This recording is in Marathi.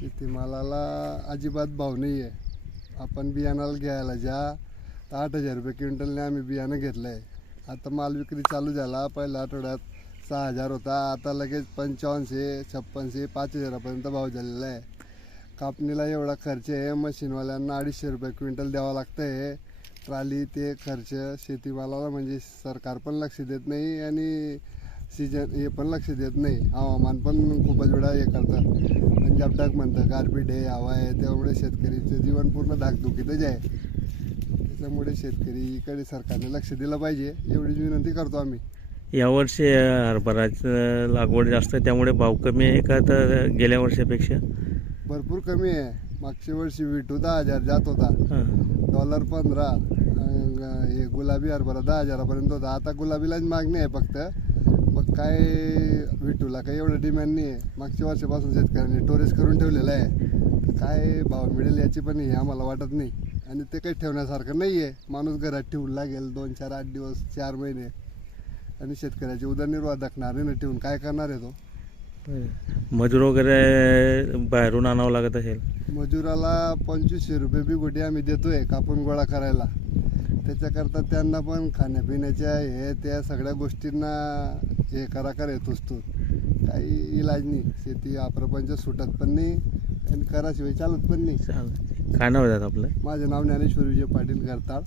शेतीमालाला अजिबात भाव नाही आहे. आपण बियाणाला घ्यायला जा तर 8,000 रुपये क्विंटलने आम्ही बियाणं घेतलं आहे. आता माल विक्री चालू झाला, पहिल्या आठवड्यात 6,000 होता, आता लगेच 5500, 5600, 5,000पर्यंत भाव झालेला आहे. कापणीला एवढा खर्च आहे, मशीनवाल्यांना 250 रुपये क्विंटल द्यावं लागतं आहे. ट्राली ते खर्च शेतीमालाला म्हणजे सरकार पण लक्ष देत नाही आणि सीजन हे पण लक्ष देत नाही. हवामान पण खूपच वेळा हे करतात. पंजाब डाग म्हणतं, गारपीट आहे, हवा आहे, त्यामुळे शेतकरीचं जीवन पूर्ण धाकधुकीतच आहे. त्याच्यामुळे शेतकरीकडे सरकारने लक्ष दिलं पाहिजे एवढीच विनंती करतो आम्ही. यावर्षी हरभराचं लागवड जास्त आहे, त्यामुळे भाव कमी आहे का तर गेल्या वर्षापेक्षा? भरपूर कमी आहे. मागच्या वर्षी विटू 10,000 जात होता, $15. हे गुलाबी हरभरा 10,000पर्यंत होता. आता गुलाबीलाच मागणी आहे फक्त. मग काय विटूला काही एवढं डिमांड नाही आहे. मागच्या वर्षापासून शेतकऱ्यांनी स्टोरेज करून ठेवलेलं आहे. काय भाव मिळेल याची पण हे आम्हाला वाटत नाही. आणि ते काही ठेवण्यासारखं नाही आहे. माणूस घरात ठेवून लागेल 2, 4, 8 दिवस, 4 महिने, आणि शेतकऱ्याची उदरनिर्वाह दाखणार नाही ठेवून काय करणार आहे तो. मजूर वगैरे बाहेरून आणावं लागत असेल? मजुराला 2500 रुपये बिगोटी आम्ही देतोय कापून गोळा करायला. त्याच्याकरता त्यांना पण खाण्यापिण्याच्या हे त्या सगळ्या गोष्टींना हे करा येतोच तो. काही इलाज नाही. शेती हा प्रपंच सुटत पण नाही आणि कराशिवाय चालत पण नाही. काय नाव आहे आपलं? माझं नाव ज्ञानेश्वर विजय पाटील करताळ.